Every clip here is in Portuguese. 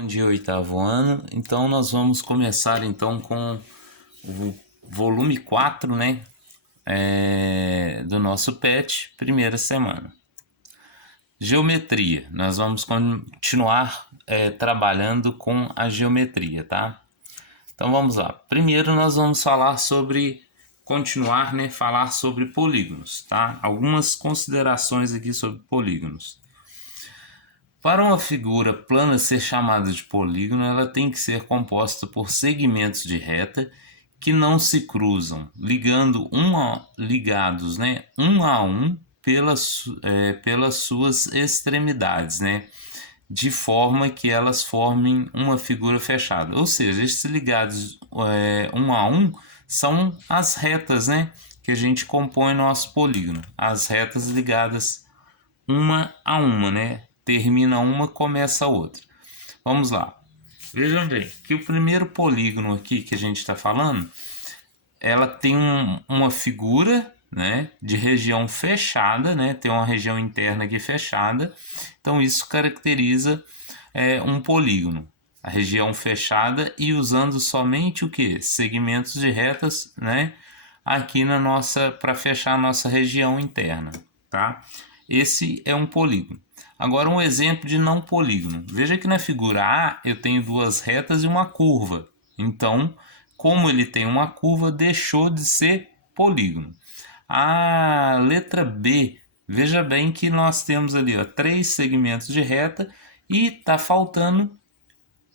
Bom dia, oitavo ano. Então nós vamos começar então com o volume 4, né, do nosso PET, primeira semana. Geometria. Nós vamos continuar trabalhando com a geometria, tá? Então vamos lá. Primeiro nós vamos falar sobre falar sobre polígonos, tá? Algumas considerações aqui sobre polígonos. Para uma figura plana ser chamada de polígono, ela tem que ser composta por segmentos de reta que não se cruzam, ligados, né, um a um pelas suas extremidades, né, de forma que elas formem uma figura fechada. Ou seja, esses ligados um a um são as retas, né, que a gente compõe nosso polígono. As retas ligadas uma a uma, né? Termina uma, começa a outra. Vamos lá. Vejam bem que o primeiro polígono aqui que a gente está falando, ela tem uma figura, né, de região fechada, né? Tem uma região interna aqui fechada. Então isso caracteriza um polígono. A região fechada e usando somente o que? Segmentos de retas, né? Aqui na nossa, para fechar a nossa região interna, tá? Esse é um polígono. Agora um exemplo de não polígono. Veja que na figura A eu tenho duas retas e uma curva. Então, como ele tem uma curva, deixou de ser polígono. A letra B, veja bem que nós temos ali, ó, 3 segmentos de reta e está faltando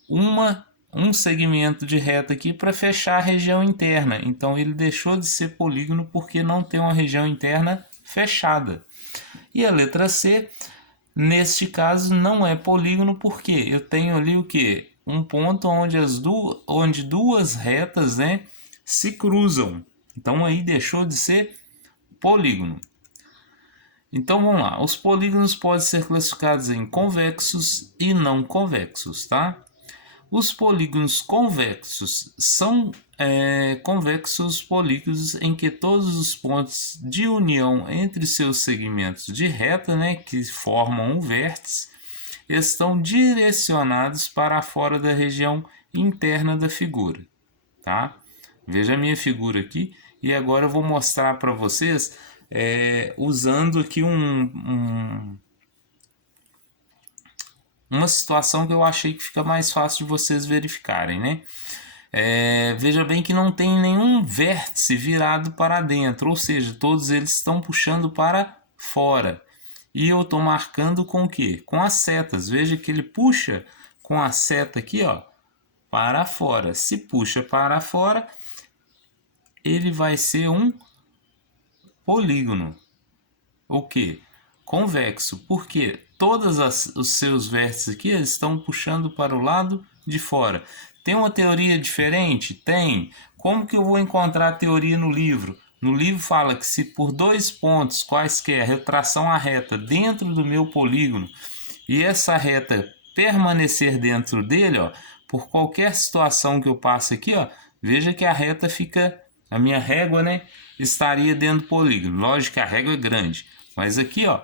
um segmento de reta aqui para fechar a região interna. Então ele deixou de ser polígono porque não tem uma região interna fechada. E a letra C, neste caso, não é polígono porque eu tenho ali o que? Um ponto onde duas retas, né, se cruzam. Então aí deixou de ser polígono. Então vamos lá. Os polígonos podem ser classificados em convexos e não convexos, tá? Os polígonos convexos são convexos polígonos em que todos os pontos de união entre seus segmentos de reta, né, que formam um vértice, estão direcionados para fora da região interna da figura, tá? Veja a minha figura aqui e agora eu vou mostrar para vocês usando aqui uma situação que eu achei que fica mais fácil de vocês verificarem, né? Veja bem que não tem nenhum vértice virado para dentro, ou seja, todos eles estão puxando para fora. E eu estou marcando com o quê? Com as setas. Veja que ele puxa com a seta aqui, ó, para fora. Se puxa para fora, ele vai ser um polígono. O que? Convexo, porque todos os seus vértices aqui eles estão puxando para o lado de fora. Tem uma teoria diferente? Tem. Como que eu vou encontrar a teoria no livro? No livro fala que se por dois pontos quaisquer eu traçar uma reta dentro do meu polígono e essa reta permanecer dentro dele, ó, por qualquer situação que eu passe aqui, ó, veja que a reta fica, a minha régua, né, estaria dentro do polígono. Lógico que a régua é grande, mas aqui, ó,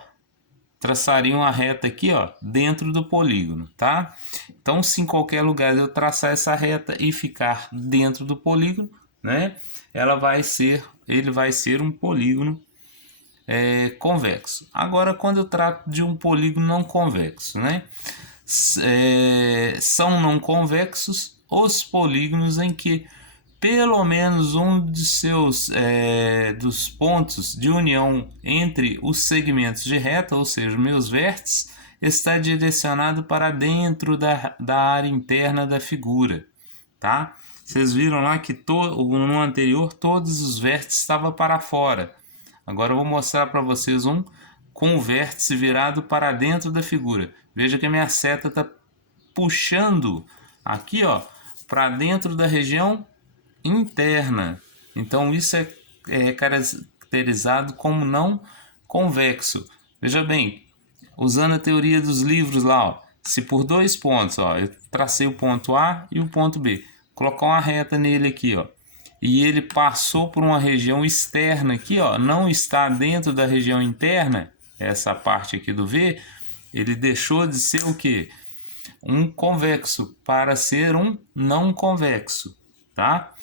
traçaria uma reta aqui, ó, dentro do polígono, tá? Então, se em qualquer lugar eu traçar essa reta e ficar dentro do polígono, né, ele vai ser um polígono convexo. Agora, quando eu trato de um polígono não convexo, né, são não convexos os polígonos em que pelo menos um de dos pontos de união entre os segmentos de reta, ou seja, meus vértices, está direcionado para dentro da área interna da figura, tá? Vocês viram lá que no anterior todos os vértices estavam para fora. Agora eu vou mostrar para vocês um com o vértice virado para dentro da figura. Veja que a minha seta está puxando aqui, ó, para dentro da região interna. Então isso é caracterizado como não convexo. Veja bem, usando a teoria dos livros lá, ó, se por dois pontos, ó, eu tracei o ponto A e o ponto B, colocar uma reta nele aqui, ó, e ele passou por uma região externa aqui, ó, não está dentro da região interna, essa parte aqui do V, ele deixou de ser o que? um convexo para ser um não convexo, tá?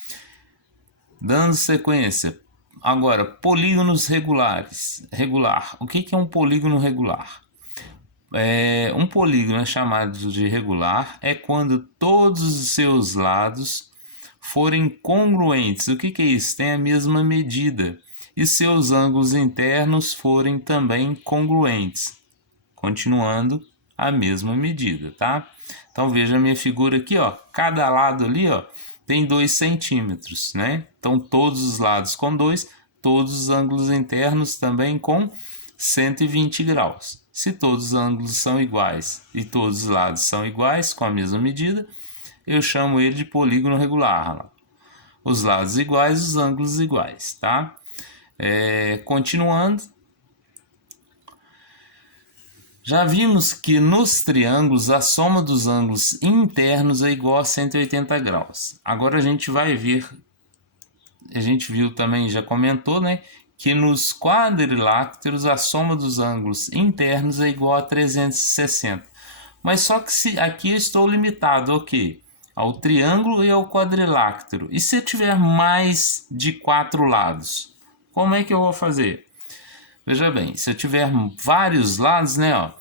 Dando sequência. Agora, polígonos regulares. Regular. O que é um polígono regular? Um polígono é chamado de regular quando todos os seus lados forem congruentes. O que é isso? Tem a mesma medida. E seus ângulos internos forem também congruentes, continuando a mesma medida, tá? Então veja a minha figura aqui, ó. Cada lado ali, ó, tem 2 centímetros, né? Então todos os lados com 2, todos os ângulos internos também com 120 graus. Se todos os ângulos são iguais e todos os lados são iguais com a mesma medida, eu chamo ele de polígono regular. Os lados iguais, os ângulos iguais, tá? Continuando, já vimos que nos triângulos a soma dos ângulos internos é igual a 180 graus. Agora a gente vai ver, a gente viu também, já comentou, né, que nos quadriláteros a soma dos ângulos internos é igual a 360. Mas só que aqui eu estou limitado ao quê? Ao triângulo e ao quadrilátero. E se eu tiver mais de 4 lados? Como é que eu vou fazer? Veja bem, se eu tiver vários lados, né, ó,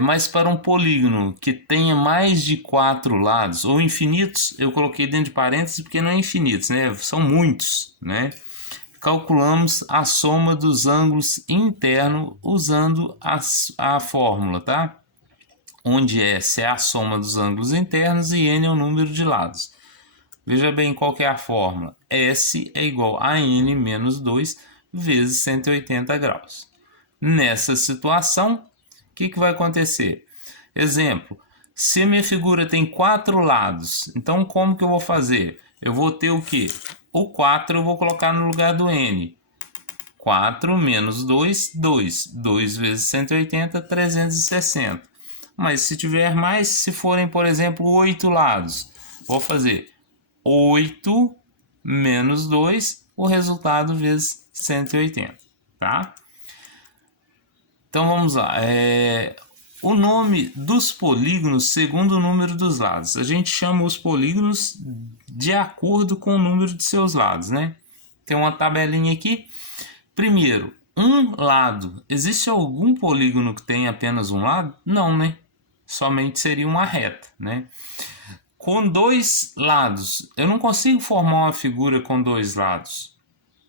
mas para um polígono que tenha mais de 4 lados, ou infinitos, eu coloquei dentro de parênteses porque não é infinitos, né, são muitos, né? Calculamos a soma dos ângulos internos usando a fórmula, tá? Onde S é a soma dos ângulos internos e N é o número de lados. Veja bem qual que é a fórmula. S é igual a N menos 2 vezes 180 graus. Nessa situação, o que vai acontecer? Exemplo, se a minha figura tem 4 lados, então como que eu vou fazer? Eu vou ter o quê? O 4 eu vou colocar no lugar do N. 4 menos 2, 2. 2 vezes 180, 360. Mas se tiver mais, se forem, por exemplo, 8 lados, vou fazer 8 menos 2, o resultado vezes 180, tá? Então vamos lá. O nome dos polígonos segundo o número dos lados. A gente chama os polígonos de acordo com o número de seus lados, né? Tem uma tabelinha aqui. Primeiro, um lado. Existe algum polígono que tenha apenas um lado? Não, né? Somente seria uma reta, né? Com 2 lados, eu não consigo formar uma figura com 2 lados.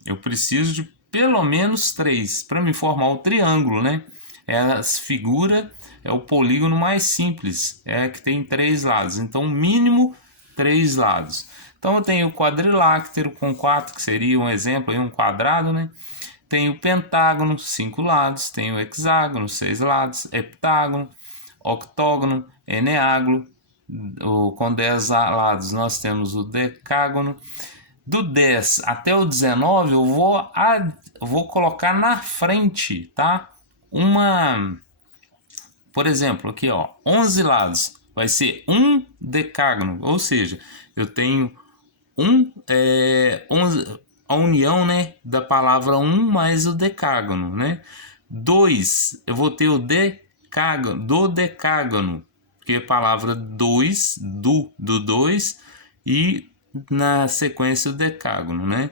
Eu preciso de pelo menos 3 para me formar o triângulo, né? Essa figura é o polígono mais simples, é que tem 3 lados. Então, mínimo 3 lados. Então, eu tenho o quadrilátero com 4, que seria um exemplo, um quadrado, né? Tem o pentágono, 5 lados. Tem o hexágono, 6 lados. Heptágono, octógono, eneágono. Com 10 lados nós temos o decágono. Do 10 até o 19 eu vou colocar na frente, tá? Por exemplo, aqui ó, 11 lados vai ser um decágono, ou seja, eu tenho a união, né, da palavra um mais o decágono, né? 2, eu vou ter o decágono, do decágono, porque a palavra 2, do 2 e na sequência o decágono, né?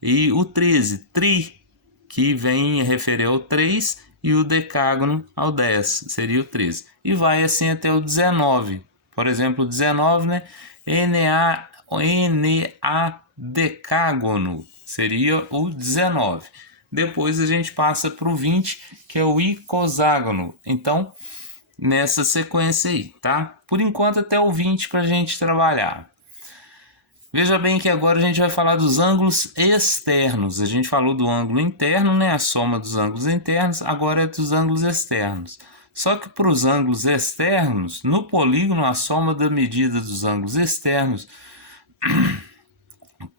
E o 13, tri, que vem referir ao 3 e o decágono ao 10, seria o 13. E vai assim até o 19. Por exemplo, o 19, né? Na decágono seria o 19. Depois a gente passa para o 20, que é o icoságono. Então, nessa sequência aí, tá? Por enquanto até o 20 para a gente trabalhar. Veja bem que agora a gente vai falar dos ângulos externos. A gente falou do ângulo interno, né? A soma dos ângulos internos, agora é dos ângulos externos. Só que para os ângulos externos, no polígono, a soma da medida dos ângulos externos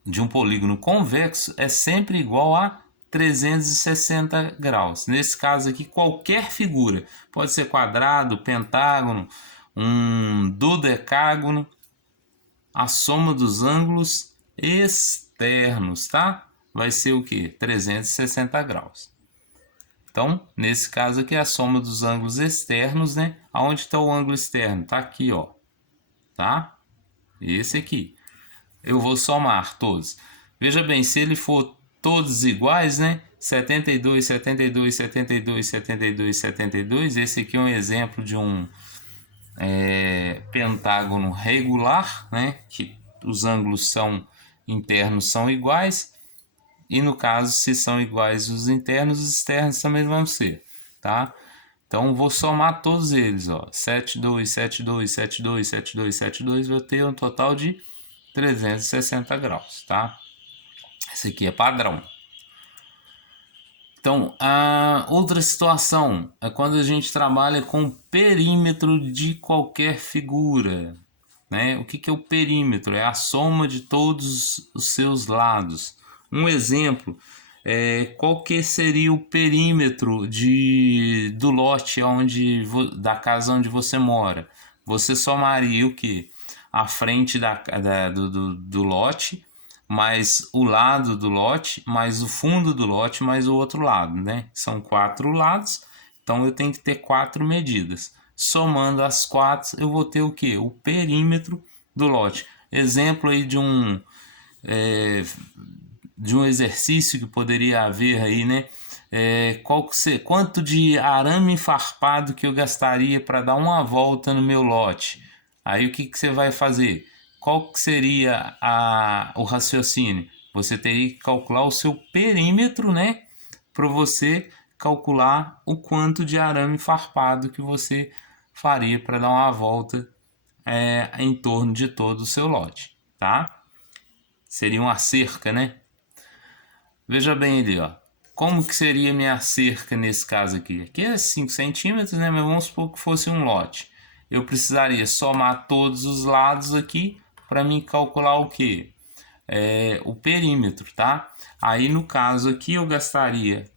de um polígono convexo é sempre igual a 360 graus. Nesse caso aqui, qualquer figura, pode ser quadrado, pentágono, um dodecágono, a soma dos ângulos externos, tá? Vai ser o que? 360 graus. Então, nesse caso aqui é a soma dos ângulos externos, né? Aonde está o ângulo externo? Está aqui, ó. Tá? Esse aqui. Eu vou somar todos. Veja bem, se ele for todos iguais, né? 72, 72, 72, 72, 72. Esse aqui é um exemplo de um pentágono regular, né? Que os ângulos internos são iguais. E no caso, se são iguais os internos, os externos também vão ser, tá? Então, vou somar todos eles, ó. 72, 72, 72, 72, 72, vou ter um total de 360 graus, tá? Esse aqui é padrão. Então, a outra situação é quando a gente trabalha com perímetro de qualquer figura, né? O que é o perímetro? É a soma de todos os seus lados. Um exemplo qual que seria o perímetro do lote da casa onde você mora? Você somaria o que? A frente do lote, mais o lado do lote, mais o fundo do lote, mais o outro lado, né? São 4 lados, então eu tenho que ter 4 medidas. Somando as 4, eu vou ter o que? O perímetro do lote. Exemplo aí de um exercício que poderia haver aí, né? Quanto de arame farpado que eu gastaria para dar uma volta no meu lote? Aí o que você vai fazer? Qual que seria o raciocínio? Você teria que calcular o seu perímetro, né? Para você calcular o quanto de arame farpado que você faria para dar uma volta em torno de todo o seu lote, tá? Seria uma cerca, né? Veja bem ali, ó. Como que seria minha cerca nesse caso aqui? Aqui é 5 centímetros, né? Mas vamos supor que fosse um lote. Eu precisaria somar todos os lados aqui para mim calcular o que? O perímetro, tá? Aí no caso aqui eu gastaria,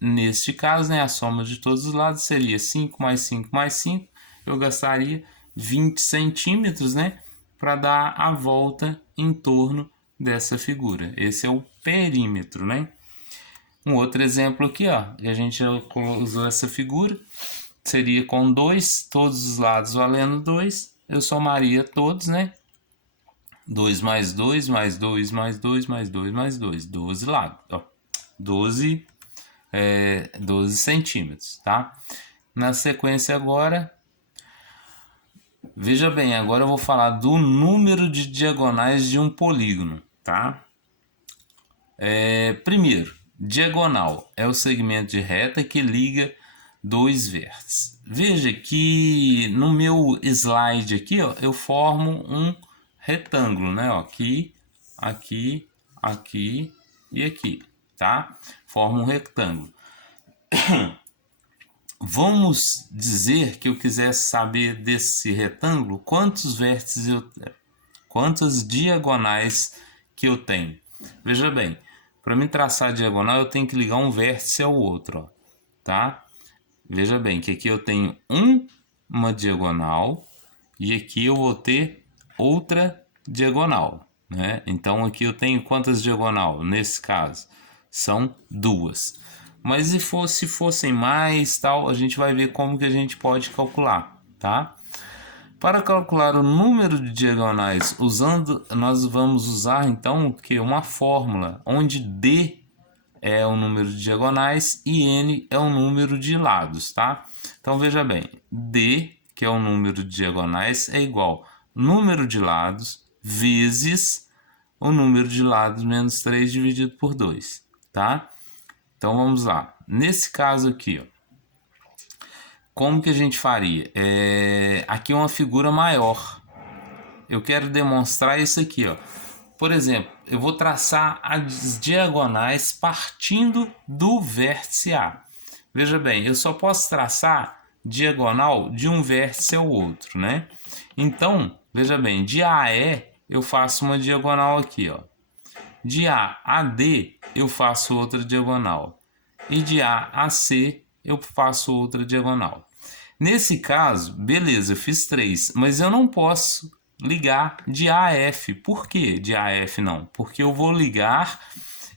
neste caso, né? A soma de todos os lados seria 5 mais 5 mais 5. Eu gastaria 20 centímetros, né? Para dar a volta em torno dessa figura. Esse é o perímetro, né? Um outro exemplo aqui, ó, que a gente já usou essa figura, seria com 2, todos os lados valendo 2, eu somaria todos, né? 2 mais 2, mais 2, mais 2, mais 2, mais 2, 12 lados, ó, 12 centímetros, tá? Na sequência agora, veja bem, agora eu vou falar do número de diagonais de um polígono, tá? Primeiro, diagonal é o segmento de reta que liga dois vértices. Veja que no meu slide aqui, ó, eu formo um retângulo, né? Ó, aqui, aqui, aqui e aqui, tá? Forma um retângulo. Vamos dizer que eu quisesse saber desse retângulo quantos vértices quantas diagonais que eu tenho. Veja bem, para mim traçar a diagonal eu tenho que ligar um vértice ao outro, ó, tá? Veja bem que aqui eu tenho uma diagonal e aqui eu vou ter outra diagonal, né? Então aqui eu tenho quantas diagonal? Nesse caso são 2. Mas se fossem mais, tal, a gente vai ver como que a gente pode calcular, tá? Para calcular o número de diagonais nós vamos usar então o que? Uma fórmula, onde D é o número de diagonais e N é o número de lados, tá? Então veja bem, D, que é o número de diagonais, é igual número de lados vezes o número de lados menos 3 dividido por 2, tá? Então vamos lá. Nesse caso aqui, ó, como que a gente faria? Aqui é uma figura maior. Eu quero demonstrar isso aqui, ó. Por exemplo, eu vou traçar as diagonais partindo do vértice A. Veja bem, eu só posso traçar diagonal de um vértice ao outro, né? Então, veja bem, de A a E eu faço uma diagonal aqui, ó. De A a D eu faço outra diagonal. E de A a C eu faço outra diagonal. Nesse caso, beleza, eu fiz 3, mas eu não posso ligar de A a F. Por que de A a F não? Porque eu vou ligar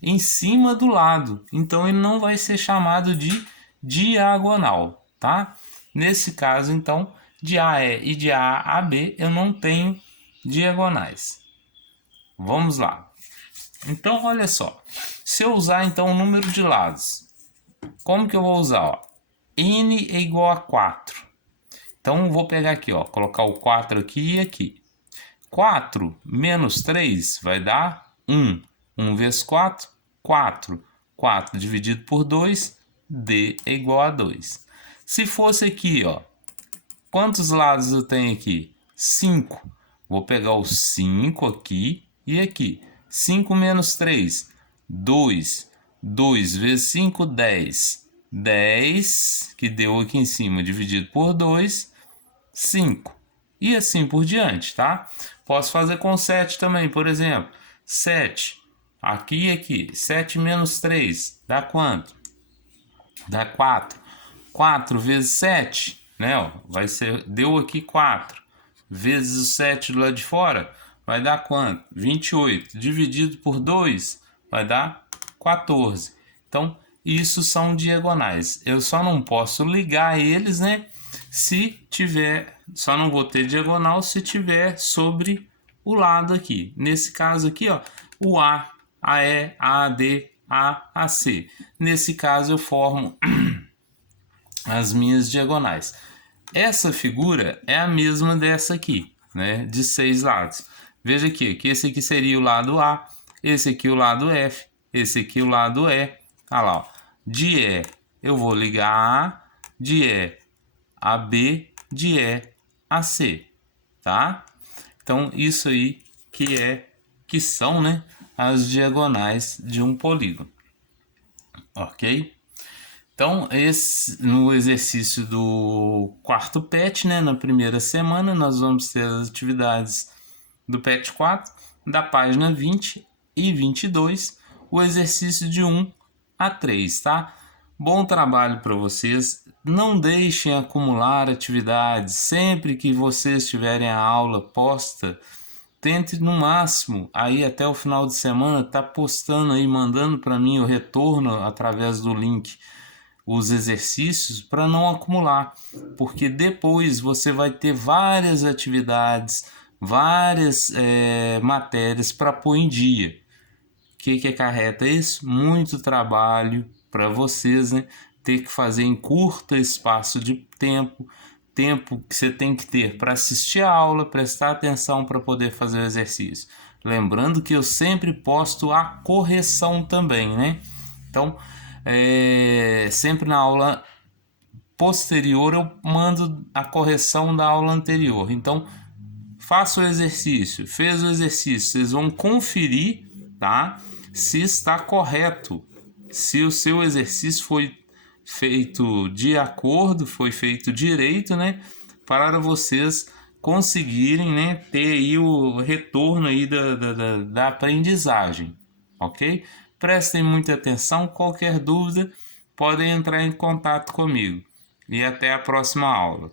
em cima do lado. Então ele não vai ser chamado de diagonal, tá? Nesse caso, então, de AE e de A a B eu não tenho diagonais. Vamos lá. Então, olha só. Se eu usar então o número de lados, como que eu vou usar? Ó? N é igual a 4. Então, vou pegar aqui, ó, colocar o 4 aqui e aqui. 4 menos 3 vai dar 1. 1 vezes 4, 4. 4 dividido por 2, D é igual a 2. Se fosse aqui, ó, quantos lados eu tenho aqui? 5. Vou pegar o 5 aqui e aqui. 5 menos 3, 2. 2 vezes 5, 10. 10, que deu aqui em cima, dividido por 2, 5. E assim por diante, tá? Posso fazer com 7 também, por exemplo. 7, aqui e aqui. 7 menos 3, dá quanto? Dá 4. 4 vezes 7, né? Ó, vai ser, deu aqui 4. Vezes o 7 do lado de fora, vai dar quanto? 28. Dividido por 2, vai dar 14. Então, isso são diagonais. Eu só não posso ligar eles, né? Se tiver, só não vou ter diagonal se tiver sobre o lado aqui. Nesse caso aqui, ó, o A, AE, AD, AC. Nesse caso eu formo as minhas diagonais. Essa figura é a mesma dessa aqui, né, de 6 lados. Veja aqui, que esse aqui seria o lado A, esse aqui o lado F, esse aqui o lado E. Olha lá, ó. De E eu vou ligar A, de E a B, de E a C, tá? Então isso aí que são, né, as diagonais de um polígono, ok? Então, no exercício do quarto PET, né, na primeira semana, nós vamos ter as atividades do PET 4, da página 20 e 22, o exercício de 1 a 3, tá? Bom trabalho para vocês. Não deixem acumular atividades. Sempre que vocês tiverem a aula posta, tente no máximo, aí até o final de semana, tá postando aí, mandando para mim o retorno através do link, os exercícios, para não acumular, porque depois você vai ter várias atividades, várias matérias para pôr em dia. O que acarreta isso? Muito trabalho para vocês, né? Ter que fazer em curto espaço de tempo, tempo que você tem que ter para assistir a aula, prestar atenção para poder fazer o exercício. Lembrando que eu sempre posto a correção também, né? Então, sempre na aula posterior eu mando a correção da aula anterior. Então, faça o exercício. Fez o exercício, vocês vão conferir, tá? Se está correto, se o seu exercício foi feito de acordo, foi feito direito, né? Para vocês conseguirem, né, ter aí o retorno aí da aprendizagem, ok? Prestem muita atenção, qualquer dúvida podem entrar em contato comigo. E até a próxima aula.